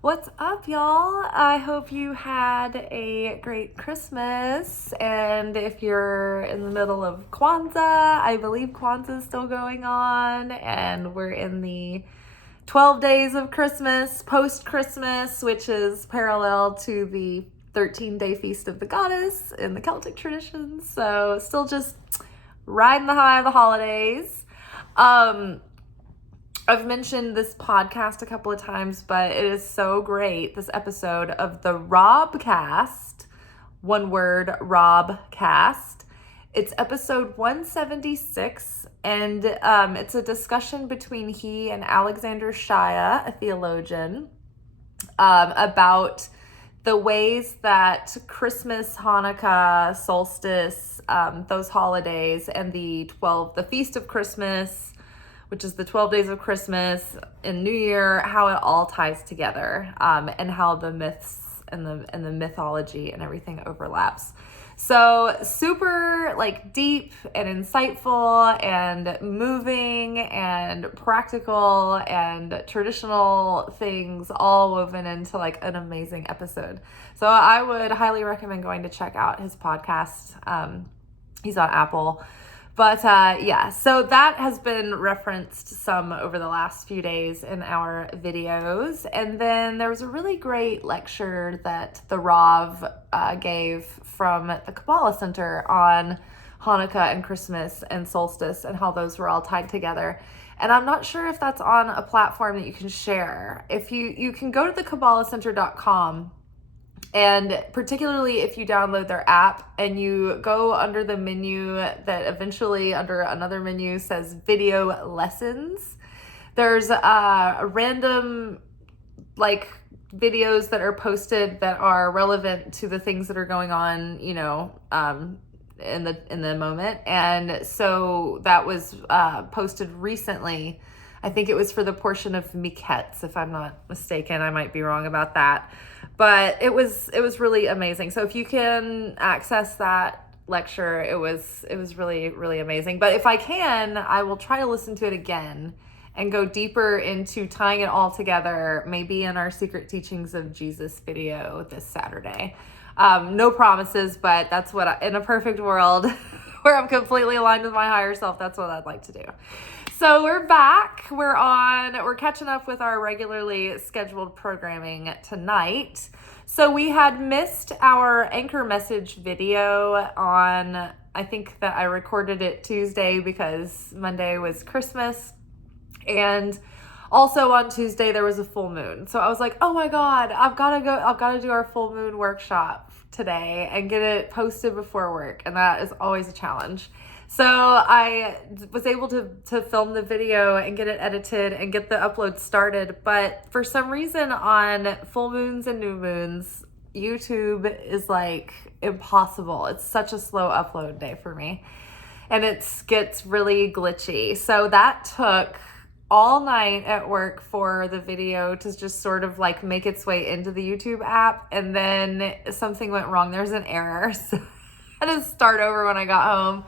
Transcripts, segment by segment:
What's up, y'all? I hope you had a great Christmas. And if you're in the middle of Kwanzaa, I believe Kwanzaa is still going on. And we're in the 12 days of Christmas, post-Christmas, which is parallel to the 13-day Feast of the Goddess in the Celtic traditions. So still just riding the high of the holidays. I've mentioned this podcast a couple of times, but it is so great, this episode of the Robcast, one word, Robcast. It's episode 176, and it's a discussion between he and Alexander Shia, a theologian, about the ways that Christmas, Hanukkah, solstice, those holidays, and the Feast of Christmas, which is the 12 days of Christmas and New Year, how it all ties together, and how the myths and the mythology and everything overlaps. So super deep and insightful and moving and practical and traditional things all woven into an amazing episode. So I would highly recommend going to check out his podcast. He's on Apple. But so that has been referenced some over the last few days in our videos. And then there was a really great lecture that the Rav gave from the Kabbalah Center on Hanukkah and Christmas and solstice and how those were all tied together. And I'm not sure if that's on a platform that you can share. If you can go to thekabbalahcenter.com. And particularly if you download their app and you go under the menu that eventually under another menu says video lessons, there's random videos that are posted that are relevant to the things that are going on, in the moment. And so that was posted recently. I think it was for the portion of Miketz, if I'm not mistaken. I might be wrong about that. But it was really amazing. So if you can access that lecture, it was really, really amazing. But if I can, I will try to listen to it again and go deeper into tying it all together, maybe in our Secret Teachings of Jesus video this Saturday. No promises, but that's what in a perfect world where I'm completely aligned with my higher self, that's what I'd like to do. So we're back. We're catching up with our regularly scheduled programming tonight. So we had missed our anchor message video on, I think that I recorded it Tuesday because Monday was Christmas. And also on Tuesday there was a full moon. So I was like, oh my God, I've got to do our full moon workshop today and get it posted before work. And that is always a challenge. So I was able to film the video and get it edited and get the upload started. But for some reason on full moons and new moons, YouTube is impossible. It's such a slow upload day for me. And it gets really glitchy. So that took all night at work for the video to just sort of make its way into the YouTube app. And then something went wrong. There's an error. So I had to start over when I got home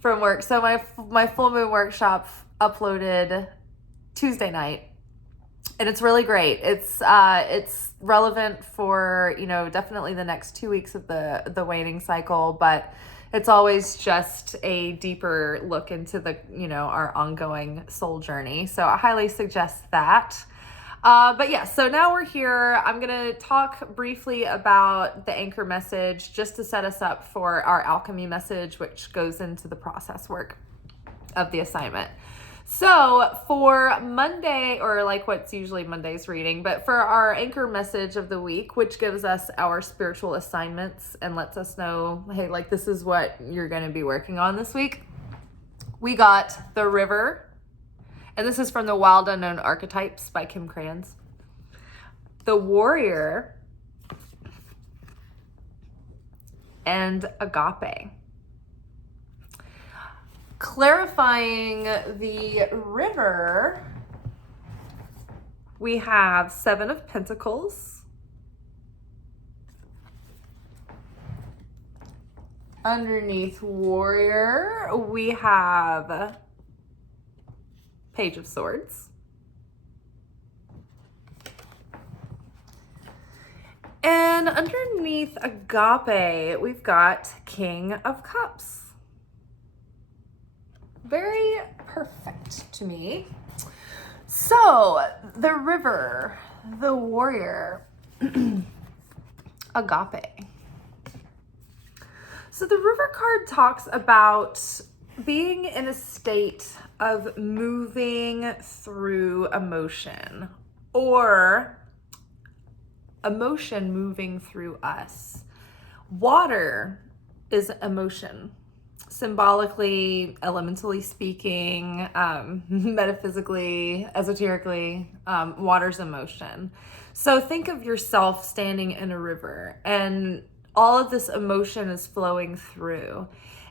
from work. So my full moon workshop uploaded Tuesday night, and it's really great. It's relevant for definitely the next 2 weeks of the waning cycle, but it's always just a deeper look into the our ongoing soul journey. So I highly suggest that. But yeah, so now we're here. I'm going to talk briefly about the anchor message just to set us up for our alchemy message, which goes into the process work of the assignment. So for Monday, or what's usually Monday's reading, but for our anchor message of the week, which gives us our spiritual assignments and lets us know, hey, this is what you're going to be working on this week. We got the river. And this is from the Wild Unknown Archetypes by Kim Krans. The warrior and agape. Clarifying the river, we have 7 of Pentacles. Underneath warrior, we have Page of Swords. then underneath agape, we've got King of Cups. Very perfect to me. So the river, the warrior, agape. So the river card talks about being in a state of moving through emotion, or emotion moving through us. Water is emotion. Symbolically, elementally speaking, metaphysically, esoterically, water's emotion. So think of yourself standing in a river and all of this emotion is flowing through.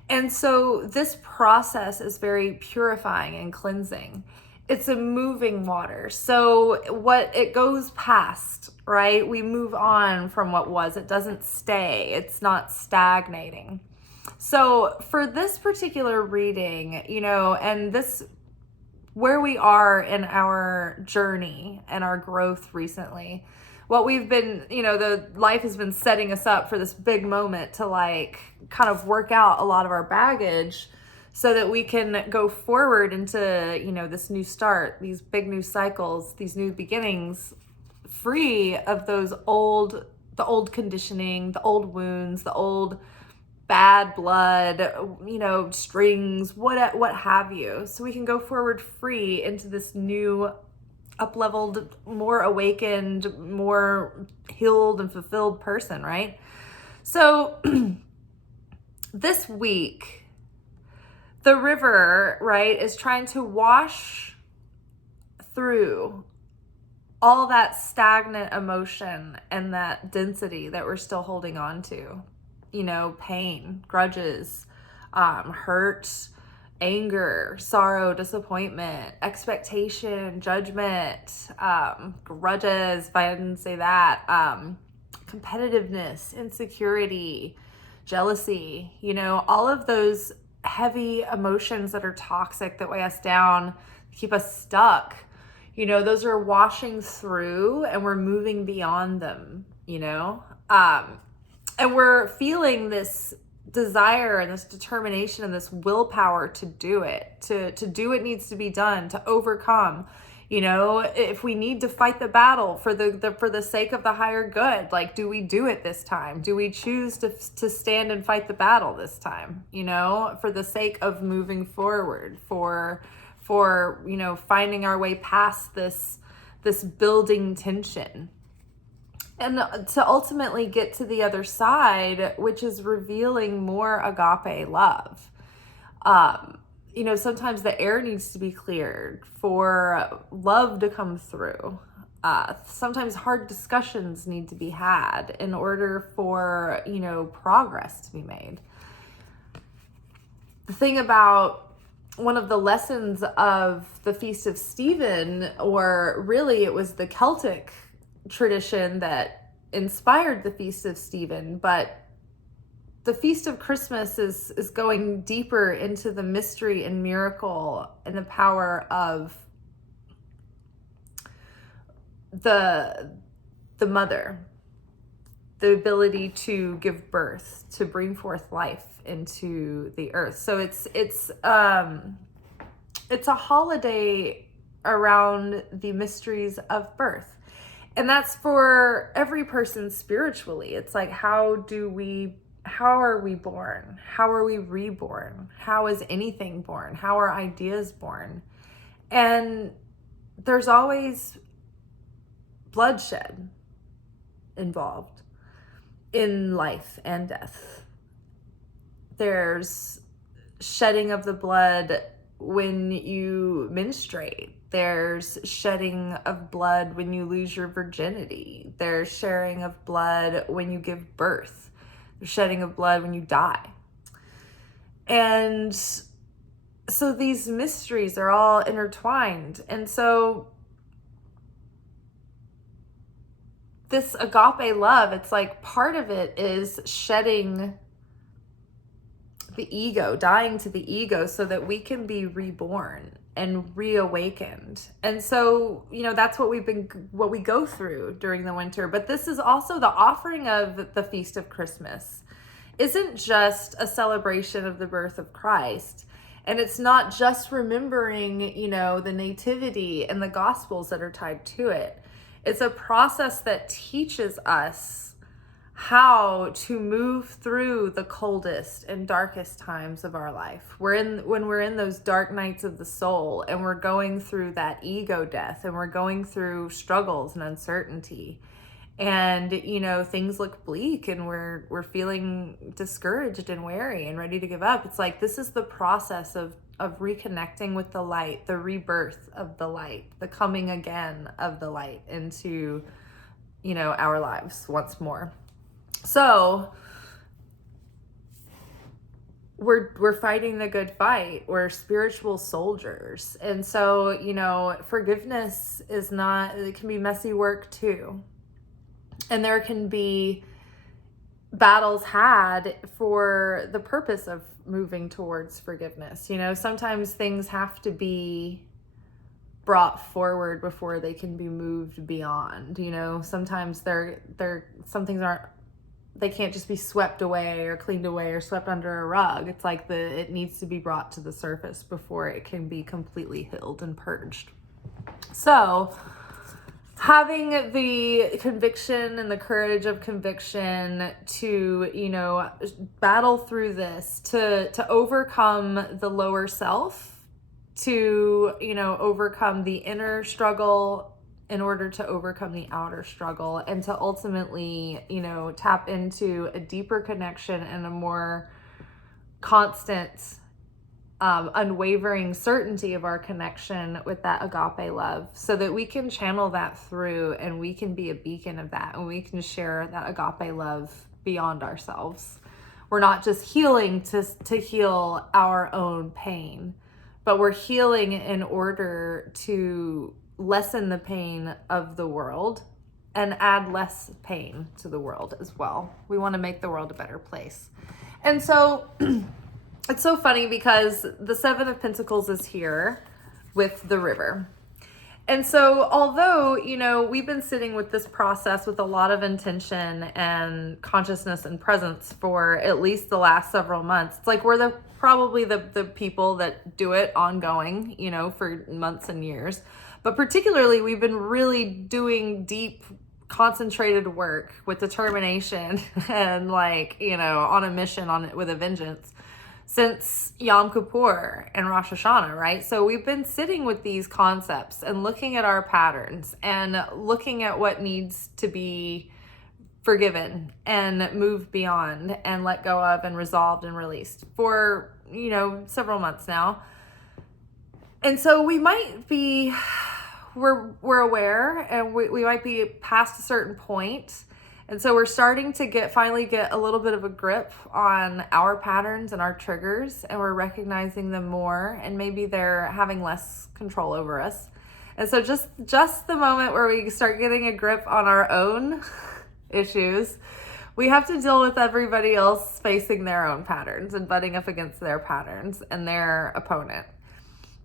And so this process is very purifying and cleansing. It's a moving water. So what it goes past, right? We move on from what was. It doesn't stay. It's not stagnating. So for this particular reading, and this, where we are in our journey and our growth recently, what we've been, the life has been setting us up for this big moment to kind of work out a lot of our baggage so that we can go forward into, this new start, these big new cycles, these new beginnings, free of the old conditioning, the old wounds, the old bad blood, strings, what have you. So we can go forward free into this new up-leveled, more awakened, more healed and fulfilled person, right? So this week, the river, right, is trying to wash through all that stagnant emotion and that density that we're still holding on to. Pain, grudges, hurt, anger, sorrow, disappointment, expectation, judgment, grudges, if I didn't say that, competitiveness, insecurity, jealousy, all of those heavy emotions that are toxic, that weigh us down, keep us stuck, those are washing through and we're moving beyond them, and we're feeling this desire and this determination and this willpower to do it, to do what needs to be done, to overcome. If we need to fight the battle for the sake of the higher good, do we do it this time? Do we choose to stand and fight the battle this time? For the sake of moving forward, for finding our way past this building tension. And to ultimately get to the other side, which is revealing more agape love. Sometimes the air needs to be cleared for love to come through. Sometimes hard discussions need to be had in order for, progress to be made. The thing about one of the lessons of the Feast of Stephen, or really it was the Celtic tradition that inspired the Feast of Stephen, but the Feast of Christmas is going deeper into the mystery and miracle and the power of the mother, the ability to give birth, to bring forth life into the earth. So it's a holiday around the mysteries of birth. And that's for every person spiritually. It's how are we born? How are we reborn? How is anything born? How are ideas born? And there's always bloodshed involved in life and death. There's shedding of the blood when you menstruate. There's shedding of blood when you lose your virginity. There's sharing of blood when you give birth. There's shedding of blood when you die. And so these mysteries are all intertwined. And so this agape love, it's part of it is shedding the ego, dying to the ego so that we can be reborn and reawakened. And so, that's what we go through during the winter. But this is also the offering of the Feast of Christmas isn't just a celebration of the birth of Christ. And it's not just remembering, the nativity and the gospels that are tied to it. It's a process that teaches us how to move through the coldest and darkest times of our life. When we're in those dark nights of the soul, and we're going through that ego death, and we're going through struggles and uncertainty, and things look bleak, and we're feeling discouraged and weary and ready to give up. It's like, this is the process of reconnecting with the light, the rebirth of the light, the coming again of the light into our lives once more. So we're fighting the good fight. We're spiritual soldiers. And so, forgiveness it can be messy work too. And there can be battles had for the purpose of moving towards forgiveness. Sometimes things have to be brought forward before they can be moved beyond. Sometimes some things they can't just be swept away or cleaned away or swept under a rug. It's like it needs to be brought to the surface before it can be completely healed and purged. So having the conviction and the courage of conviction to, battle through this, to overcome the lower self, to, overcome the inner struggle in order to overcome the outer struggle, and to ultimately, tap into a deeper connection and a more constant, unwavering certainty of our connection with that agape love, so that we can channel that through, and we can be a beacon of that, and we can share that agape love beyond ourselves. We're not just healing to heal our own pain, but we're healing in order to lessen the pain of the world and add less pain to the world as well. We want to make the world a better place. And so it's so funny because the Seven of Pentacles is here with the River. And so although, we've been sitting with this process with a lot of intention and consciousness and presence for at least the last several months, it's like we're probably the people that do it ongoing, for months and years. But particularly, we've been really doing deep, concentrated work with determination and on a mission with a vengeance since Yom Kippur and Rosh Hashanah, right? So we've been sitting with these concepts and looking at our patterns and looking at what needs to be forgiven and moved beyond and let go of and resolved and released for, several months now. And so we might be, we're aware, and we might be past a certain point. And so we're starting to finally get a little bit of a grip on our patterns and our triggers, and we're recognizing them more, and maybe they're having less control over us. And so just the moment where we start getting a grip on our own issues, we have to deal with everybody else facing their own patterns and butting up against their patterns and their opponent.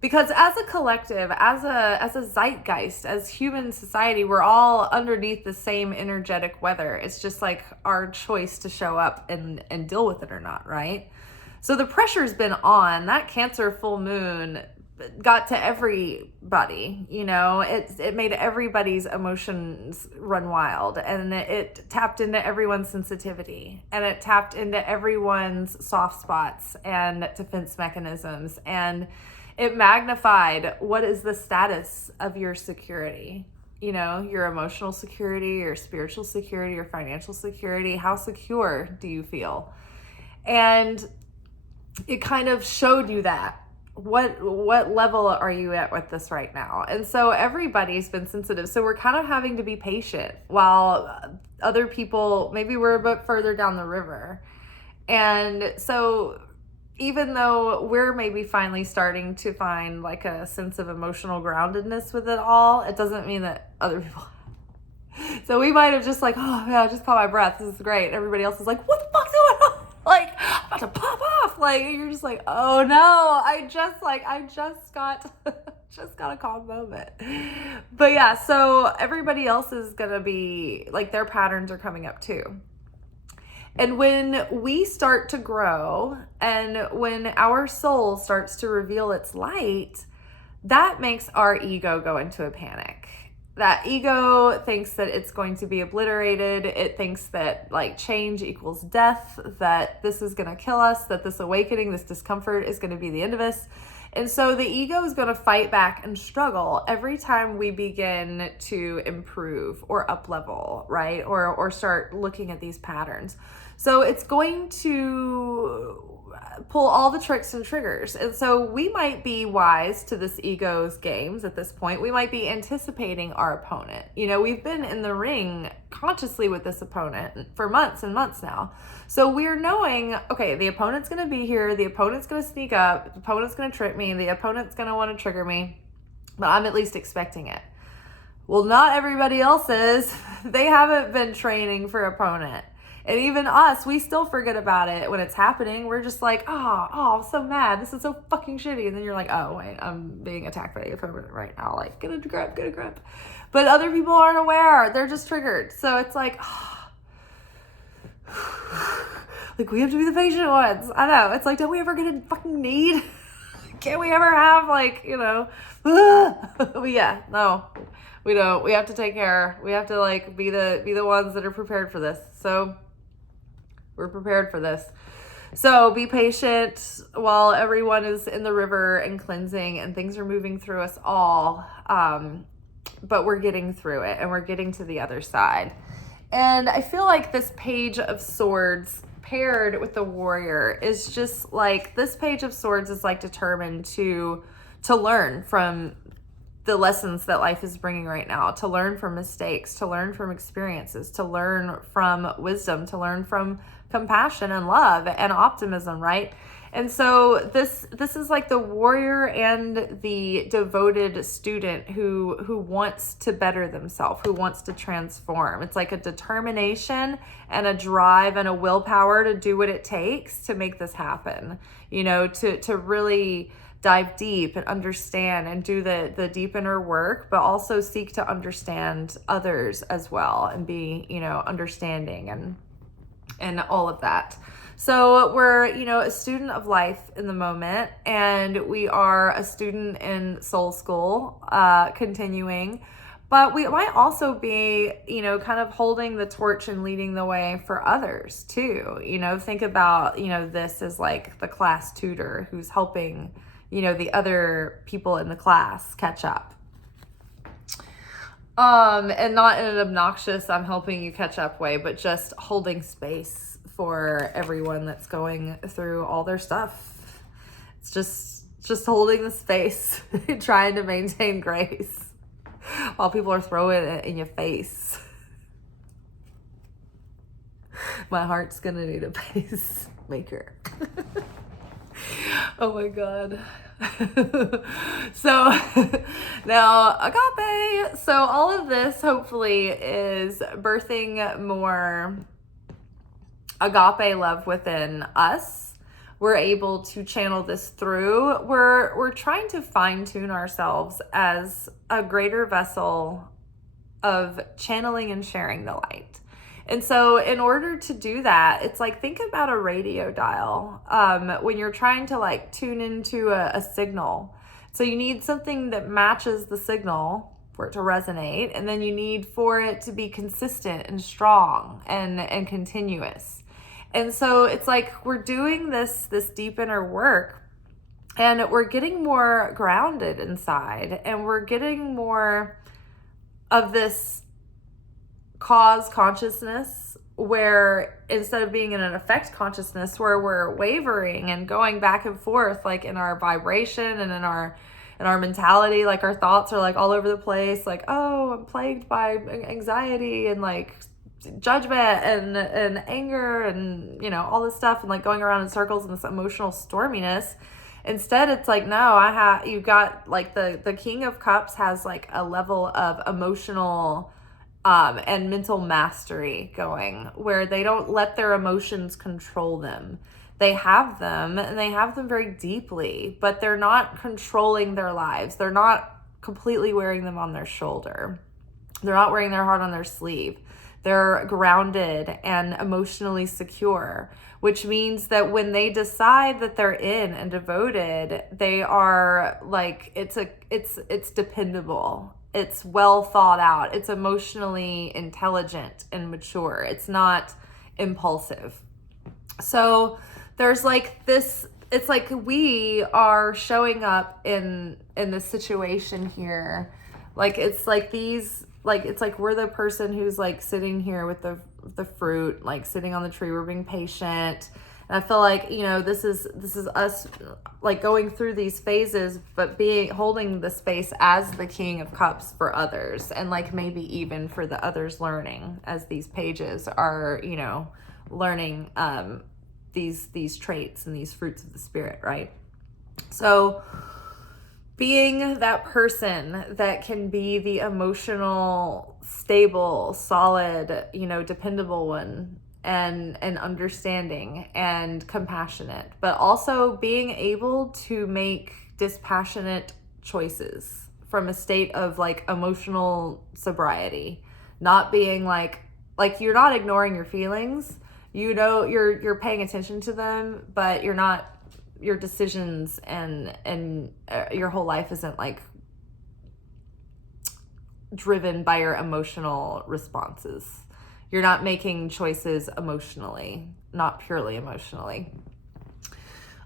Because as a collective, as a zeitgeist, as human society, we're all underneath the same energetic weather. It's just like our choice to show up and deal with it or not, right? So the pressure's been on. That Cancer full moon got to everybody, it made everybody's emotions run wild, and it tapped into everyone's sensitivity, and it tapped into everyone's soft spots and defense mechanisms, and it magnified what is the status of your security, your emotional security, your spiritual security, your financial security. How secure do you feel? And it kind of showed you that. What level are you at with this right now? And so everybody's been sensitive. So we're kind of having to be patient while other people, maybe we're a bit further down the river. And so even though we're maybe finally starting to find like a sense of emotional groundedness with it all, it doesn't mean that other people. So we might have just oh man, I just caught my breath. This is great. Everybody else is like, what the fuck's going on? I'm about to pop off. off. Like, you're just like, oh no, I just got just got a calm moment. But yeah, so everybody else is gonna be like, their patterns are coming up too. And when we start to grow and when our soul starts to reveal its light, that makes our ego go into a panic. That ego thinks that it's going to be obliterated. It thinks that like change equals death, that this is going to kill us, that this awakening, this discomfort is going to be the end of us. And so the ego is going to fight back and struggle every time we begin to improve or up level, right? Or start looking at these patterns. So it's going to pull all the tricks and triggers. And so we might be wise to this ego's games at this point. We might be anticipating our opponent. You know, we've been in the ring consciously with this opponent for months and months now. So we're knowing, okay, the opponent's going to be here. The opponent's going to sneak up. The opponent's going to trick me. The opponent's going to want to trigger me. But I'm at least expecting it. Well, not everybody else is. They haven't been training for opponent. And even us, we still forget about it when it's happening. We're just like, oh, I'm so mad. This is so fucking shitty. And then you're like, oh, wait, I'm being attacked by the opponent right now. Like, get a grip. But other people aren't aware. They're just triggered. So it's like, like, we have to be the patient ones. I know. It's like, don't we ever get a fucking need? Can't we ever have, like, you know, yeah, no, we don't. We have to take care. We have to, like, be the ones that are prepared for this. So we're prepared for this. So be patient while everyone is in the river and cleansing and things are moving through us all. But we're getting through it and we're getting to the other side. And I feel like this Page of Swords paired with the Warrior is just like, this Page of Swords is like determined to learn from the lessons that life is bringing right now, to learn from mistakes, to learn from experiences, to learn from wisdom, to learn from compassion and love and optimism, right? And so this is like the warrior and the devoted student who wants to better themselves, who wants to transform. It's like a determination and a drive and a willpower to do what it takes to make this happen, you know, to really dive deep and understand and do the deep inner work, but also seek to understand others as well and be, you know, understanding and all of that. So we're, you know, a student of life in the moment, and we are a student in soul school, continuing, but we might also be, you know, kind of holding the torch and leading the way for others too. You know, think about, you know, this as like the class tutor who's helping, you know, the other people in the class catch up. And not in an obnoxious, I'm helping you catch up way, but just holding space for everyone that's going through all their stuff. It's just holding the space, trying to maintain grace while people are throwing it in your face. My heart's gonna need a pacemaker. Oh my God. So now agape. So all of this hopefully is birthing more agape love within us. We're able to channel this through. We're trying to fine tune ourselves as a greater vessel of channeling and sharing the light. And so in order to do that, it's like, think about a radio dial when you're trying to like tune into a signal. So you need something that matches the signal for it to resonate. And then you need for it to be consistent and strong and continuous. And so it's like we're doing this deep inner work, and we're getting more grounded inside, and we're getting more of this cause consciousness, where instead of being in an effect consciousness where we're wavering and going back and forth, like in our vibration and in our mentality, like our thoughts are like all over the place, like, oh, I'm plagued by anxiety and like judgment and anger and, you know, all this stuff, and like going around in circles in this emotional storminess. Instead, it's like, no, you got like the King of Cups has like a level of emotional and mental mastery going, where they don't let their emotions control them. They have them, and they have them very deeply, but they're not controlling their lives. They're not completely wearing them on their shoulder. They're not wearing their heart on their sleeve. They're grounded and emotionally secure, which means that when they decide that they're in and devoted, they are like, it's dependable. It's well thought out. It's emotionally intelligent and mature. It's not impulsive. So there's like this, it's like we are showing up in this situation here. Like, it's like these, like, it's like we're the person who's like sitting here with the fruit, like sitting on the tree. We're being patient. And I feel like, you know, this is us like going through these phases, but holding the space as the King of Cups for others, and like maybe even for the others learning as these pages are, you know, learning these traits and these fruits of the Spirit, right? So being that person that can be the emotional, stable, solid, you know, dependable one, and understanding and compassionate, but also being able to make dispassionate choices from a state of like emotional sobriety, not being like you're not ignoring your feelings, you know, you're paying attention to them, but you're not, your decisions and your whole life isn't like driven by your emotional responses. You're not making choices emotionally, not purely emotionally.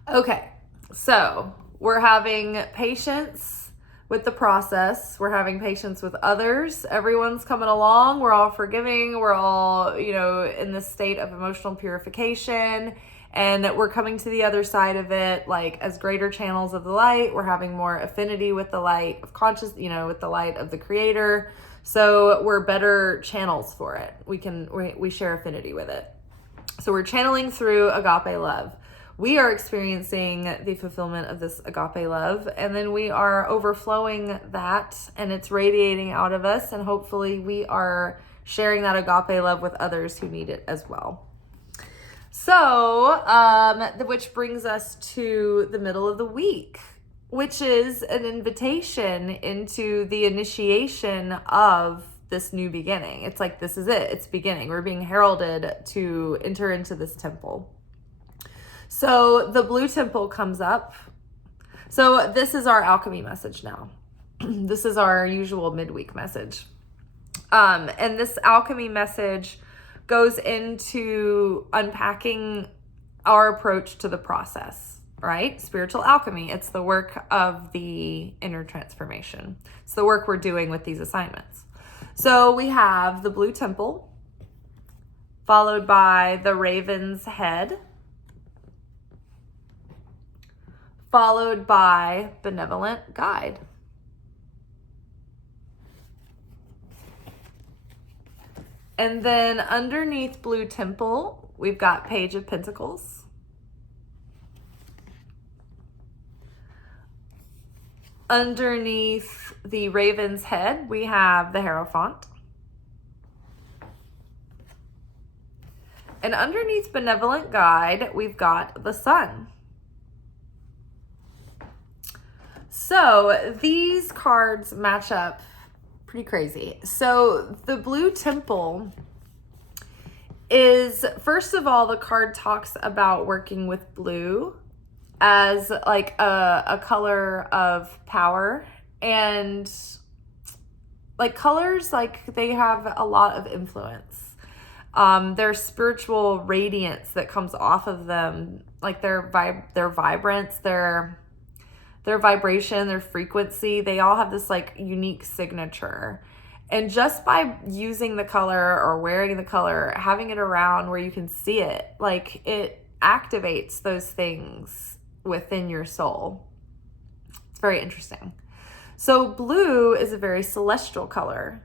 Okay, so we're having patience with the process. We're having patience with others. Everyone's coming along. We're all forgiving. We're all, you know, in this state of emotional purification. And we're coming to the other side of it, like as greater channels of the light. We're having more affinity with the light of conscious, you know, with the light of the Creator. So we're better channels for it. We share affinity with it. So we're channeling through agape love. We are experiencing the fulfillment of this agape love, and then we are overflowing that, and it's radiating out of us, and hopefully we are sharing that agape love with others who need it as well. So, which brings us to the middle of the week, which is an invitation into the initiation of this new beginning. It's like, this is it. It's beginning. We're being heralded to enter into this temple. So the blue temple comes up. So this is our alchemy message now. This is our usual midweek message. And this alchemy message goes into unpacking our approach to the process, right? Spiritual alchemy. It's the work of the inner transformation. It's the work we're doing with these assignments. So we have the blue temple, followed by the raven's head, followed by benevolent guide. And then underneath blue temple, we've got page of pentacles. Underneath the raven's head, we have the Hierophant. And underneath benevolent guide, we've got the sun. So these cards match up pretty crazy. So the blue temple is, first of all, the card talks about working with blue as like a color of power, and like colors, like they have a lot of influence. There's spiritual radiance that comes off of them, like their vibrance, their vibration, their frequency, they all have this like unique signature. And just by using the color or wearing the color, having it around where you can see it, like it activates those things within your soul. It's very interesting. So blue is a very celestial color.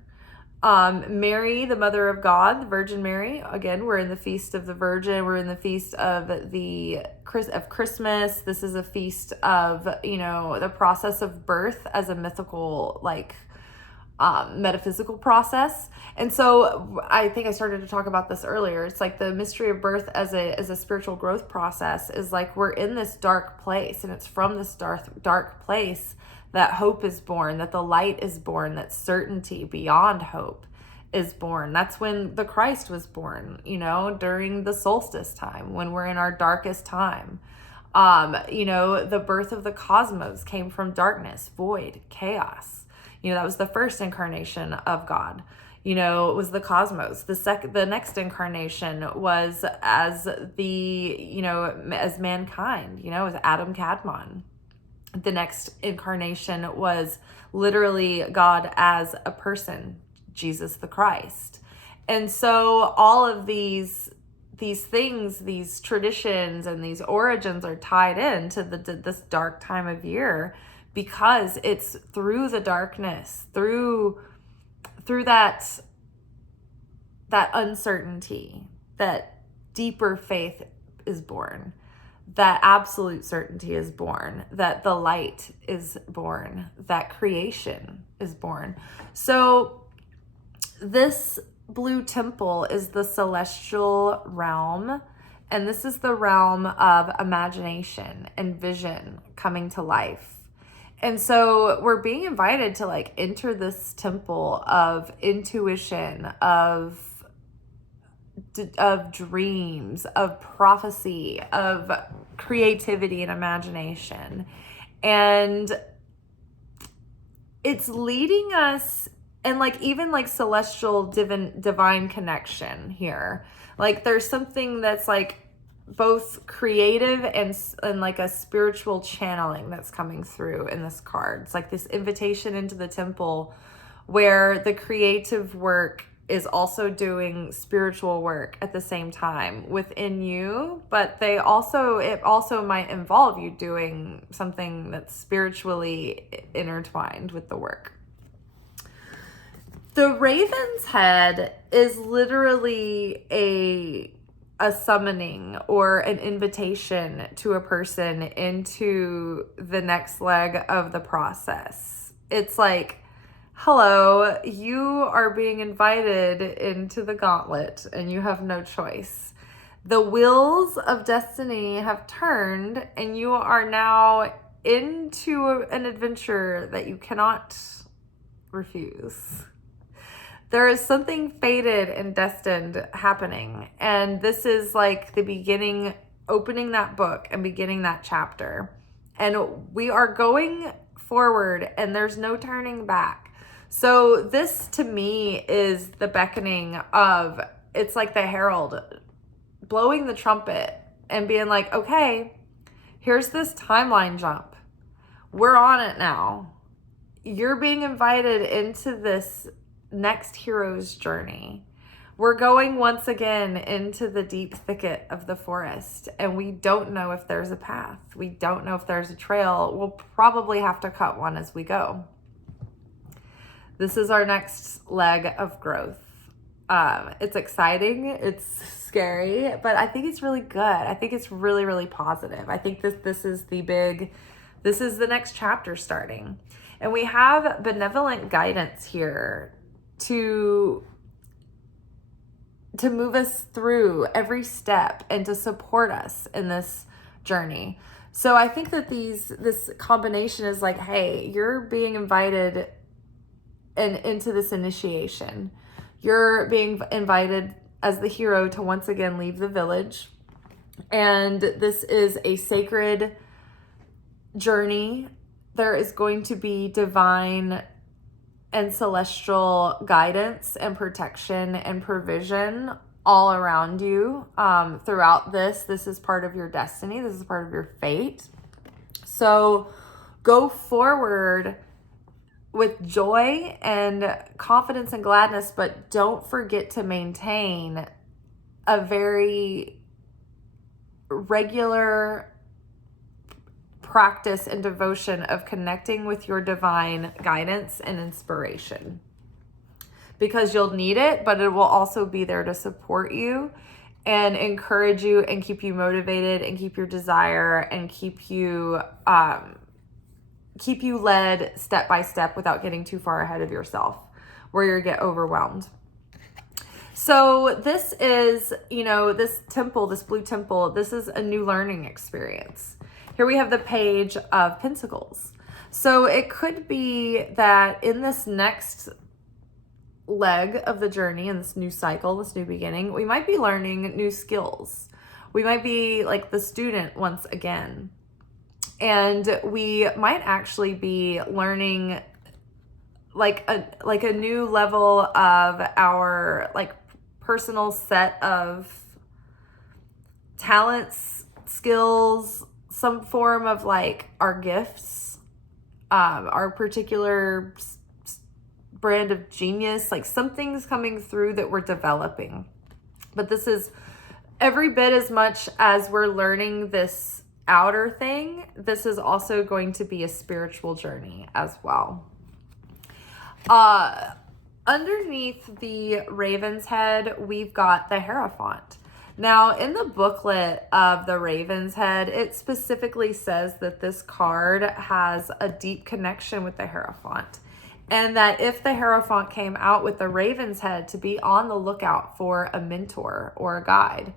Mary, the Mother of God, the Virgin Mary. Again, we're in the Feast of the Virgin. We're in the Feast of Christmas. This is a feast of, you know, the process of birth as a mythical, like, metaphysical process. And so I think I started to talk about this earlier. It's like the mystery of birth as a spiritual growth process is like we're in this dark place, and it's from this dark place that hope is born, that the light is born, that certainty beyond hope is born. That's when the Christ was born, during the solstice time, when we're in our darkest time. The birth of the cosmos came from darkness, void, chaos. That was the first incarnation of God. It was the cosmos. The next incarnation was as as mankind, as Adam Kadmon. The next incarnation was literally God as a person, Jesus the Christ. And so all of these things, these traditions and these origins are tied into this dark time of year, because it's through the darkness, through that uncertainty, that deeper faith is born, that absolute certainty is born, that the light is born, that creation is born. So this blue temple is the celestial realm, and this is the realm of imagination and vision coming to life. And so we're being invited to enter this temple of intuition, of dreams, of prophecy, of creativity and imagination. And it's leading us, and even celestial divine connection here. There's something that's both creative and a spiritual channeling that's coming through in this card. It's this invitation into the temple where the creative work is also doing spiritual work at the same time within you, but it also might involve you doing something that's spiritually intertwined with the work. The raven's head is literally a summoning or an invitation to a person into the next leg of the process. It's hello, you are being invited into the gauntlet and you have no choice. The wheels of destiny have turned and you are now into an adventure that you cannot refuse. There is something fated and destined happening. And this is the beginning, opening that book and beginning that chapter. And we are going forward and there's no turning back. So this to me is the beckoning of, it's like the herald blowing the trumpet and being okay, here's this timeline jump. We're on it now. You're being invited into this next hero's journey. We're going once again into the deep thicket of the forest, and we don't know if there's a path. We don't know if there's a trail. We'll probably have to cut one as we go. This is our next leg of growth. It's exciting. It's scary, but I think it's really good. I think it's really, really positive. I think this is the next chapter starting. And we have benevolent guidance here to move us through every step and to support us in this journey. So I think that this combination is hey, you're being invited into this initiation. You're being invited as the hero to once again leave the village. And this is a sacred journey. There is going to be divine and celestial guidance and protection and provision all around you throughout this. This is part of your destiny. This is part of your fate. So go forward with joy and confidence and gladness, but don't forget to maintain a very regular practice and devotion of connecting with your divine guidance and inspiration, because you'll need it, but it will also be there to support you and encourage you and keep you motivated and keep your desire and keep you led step by step without getting too far ahead of yourself. where you get overwhelmed. So this is, this temple, this blue temple, this is a new learning experience. Here we have the Page of Pentacles. So it could be that in this next leg of the journey, in this new cycle, this new beginning, we might be learning new skills. We might be like the student once again. And we might actually be learning like a new level of our like personal set of talents, skills, some form of like our gifts, our particular brand of genius, like something's coming through that we're developing. But this is every bit as much as we're learning this outer thing, this is also going to be a spiritual journey as well. Underneath the Raven's Head, we've got the Hierophant. Now, in the booklet of the Raven's Head, it specifically says that this card has a deep connection with the Hierophant. And that if the Hierophant came out with the Raven's Head, to be on the lookout for a mentor or a guide.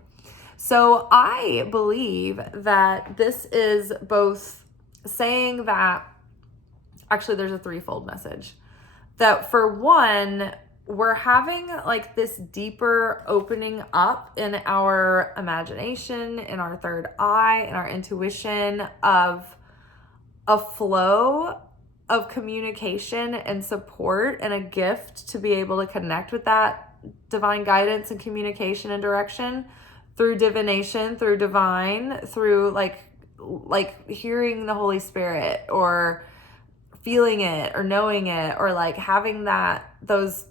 So I believe that this is both saying that, actually there's a threefold message. That for one, we're having like this deeper opening up in our imagination, in our third eye, in our intuition of a flow of communication and support and a gift to be able to connect with that divine guidance and communication and direction through divination, through divine, through like hearing the Holy Spirit or feeling it or knowing it, or like having those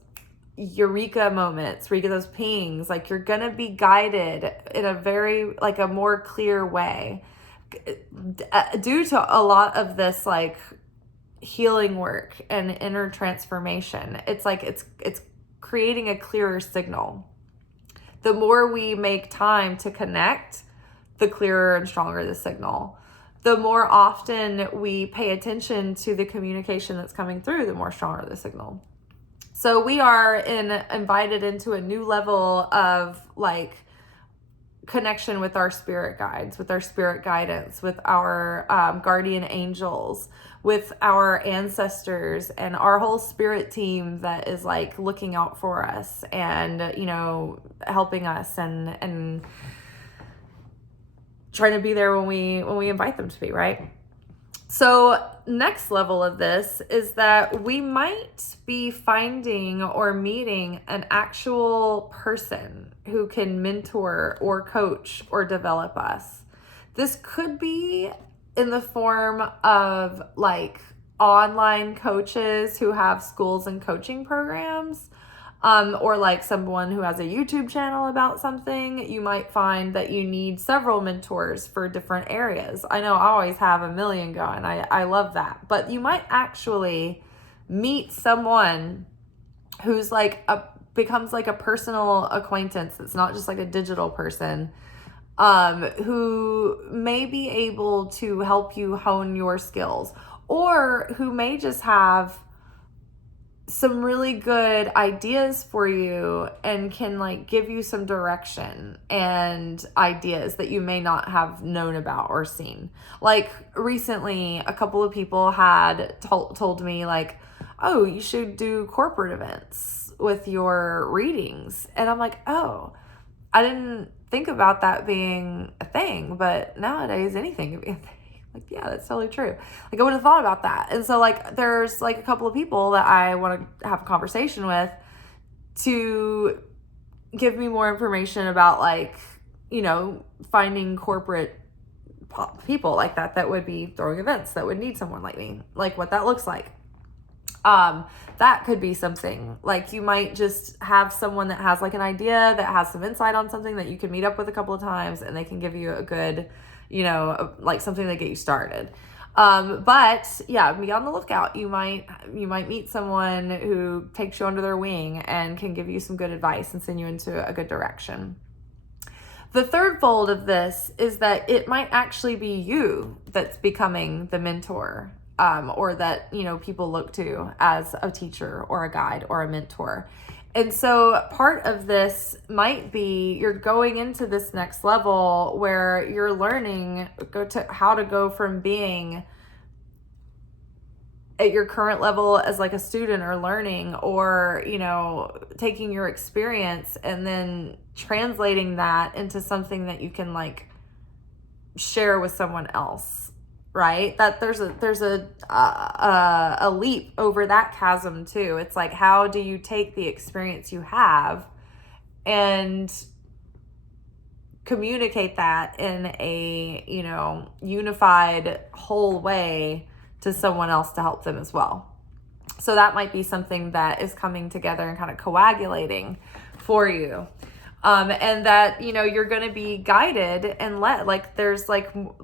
eureka moments where you get those pings, like you're gonna be guided in a very like a more clear way due to a lot of this like healing work and inner transformation. It's like it's creating a clearer signal. The more we make time to connect, the clearer and stronger the signal. The more often we pay attention to the communication that's coming through, the more stronger the signal. So we are invited into a new level of like connection with our spirit guides, with our spirit guidance, with our guardian angels, with our ancestors and our whole spirit team that is like looking out for us and, helping us and trying to be there when we invite them to be, right? So next level of this is that we might be finding or meeting an actual person who can mentor or coach or develop us. This could be in the form of like online coaches who have schools and coaching programs, or like someone who has a YouTube channel about something. You might find that you need several mentors for different areas. I know I always have a million going. I love that. But you might actually meet someone who's like becomes like a personal acquaintance. It's not just like a digital person, who may be able to help you hone your skills, or who may just have some really good ideas for you and can like give you some direction and ideas that you may not have known about or seen. Like recently, a couple of people had told me like, oh, you should do corporate events with your readings. And I'm like, oh, I didn't think about that being a thing, but nowadays anything can be a thing. Like, yeah, that's totally true. Like, I would have thought about that. And so, like, there's, like, a couple of people that I want to have a conversation with to give me more information about, like, finding corporate people like that would be throwing events that would need someone like me, like what that looks like. That could be something. Like, you might just have someone that has, like, an idea, that has some insight on something that you can meet up with a couple of times, and they can give you a good, like something to get you started. But yeah, be on the lookout. You might meet someone who takes you under their wing and can give you some good advice and send you into a good direction. The third fold of this is that it might actually be you that's becoming the mentor or that, people look to as a teacher or a guide or a mentor. And so part of this might be you're going into this next level where you're learning how to go from being at your current level as like a student or learning, or, taking your experience and then translating that into something that you can like share with someone else, right? That there's a leap over that chasm too. It's like, how do you take the experience you have and communicate that in a, unified whole way to someone else to help them as well. So that might be something that is coming together and kind of coagulating for you. And that, you're going to be guided and there's like 4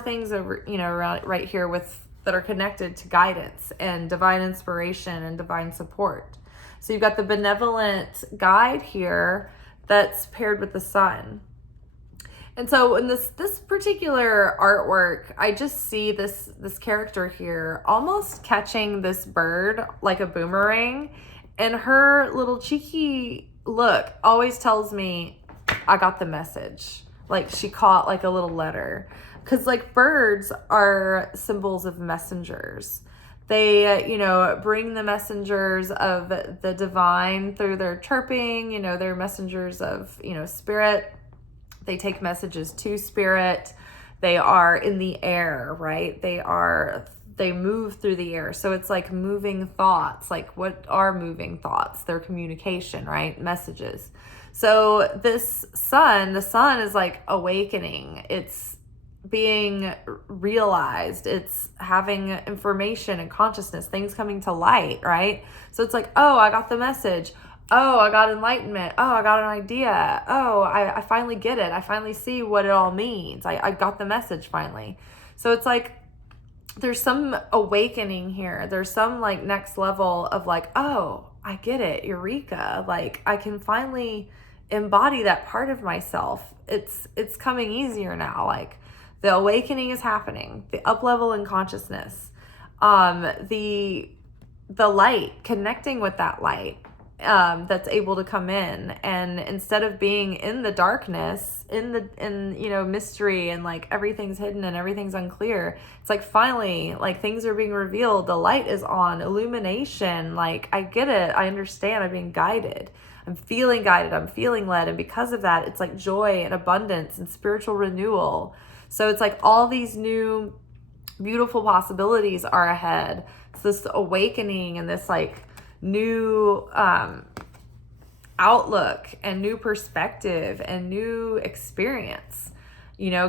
things over, right here that are connected to guidance and divine inspiration and divine support. So you've got the benevolent guide here that's paired with the sun. And so in this particular artwork, I just see this character here almost catching this bird like a boomerang, and her little cheeky look always tells me I got the message. Like she caught like a little letter, because like birds are symbols of messengers. They, bring the messengers of the divine through their chirping. They're messengers of, spirit. They take messages to spirit. They are in the air, right? They move through the air. So it's like moving thoughts. Like, what are moving thoughts? They're communication, right? Messages. So the sun is like awakening. It's being realized. It's having information and consciousness, things coming to light, right? So it's like, oh, I got the message. Oh, I got enlightenment. Oh, I got an idea. Oh, I finally get it. I finally see what it all means. I got the message finally. So it's like there's some awakening here. There's some like next level of like, oh, I get it. Eureka. Like I can finally embody that part of myself. It's coming easier now. Like the awakening is happening. The up level in consciousness. The light, connecting with that light. That's able to come in, and instead of being in the darkness, in mystery, and like everything's hidden and everything's unclear, it's like finally like things are being revealed. The light is on, illumination. Like I get it, I understand, I'm being guided, I'm feeling guided, I'm feeling led, and because of that, it's like joy and abundance and spiritual renewal. So it's like all these new beautiful possibilities are ahead. It's this awakening and this like new outlook and new perspective and new experience,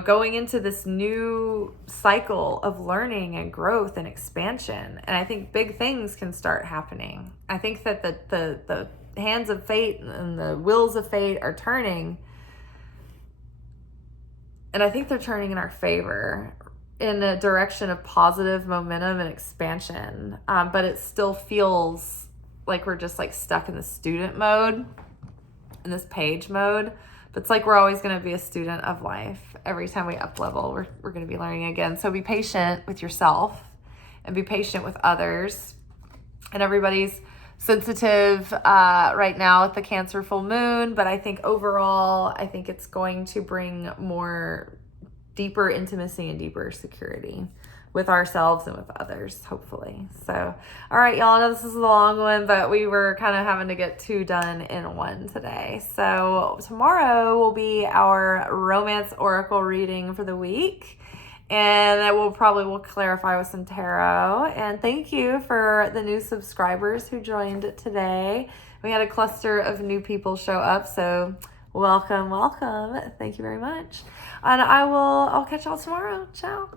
going into this new cycle of learning and growth and expansion. And I think big things can start happening. I think that the hands of fate and the wheels of fate are turning, and I think they're turning in our favor, in a direction of positive momentum and expansion. But it still feels like we're just like stuck in the student mode, in this page mode. But it's like we're always going to be a student of life. Every time we up level, we're going to be learning again. So be patient with yourself and be patient with others. And everybody's sensitive right now at the Cancer full moon, but I think overall, I think it's going to bring more deeper intimacy and deeper security with ourselves and with others, hopefully. So, all right, y'all, I know this is a long one, but we were kind of having to get 2 done in one today. So tomorrow will be our romance oracle reading for the week, and we'll clarify with some tarot. And thank you for the new subscribers who joined today. We had a cluster of new people show up, so welcome. Thank you very much. And I'll catch y'all tomorrow. Ciao.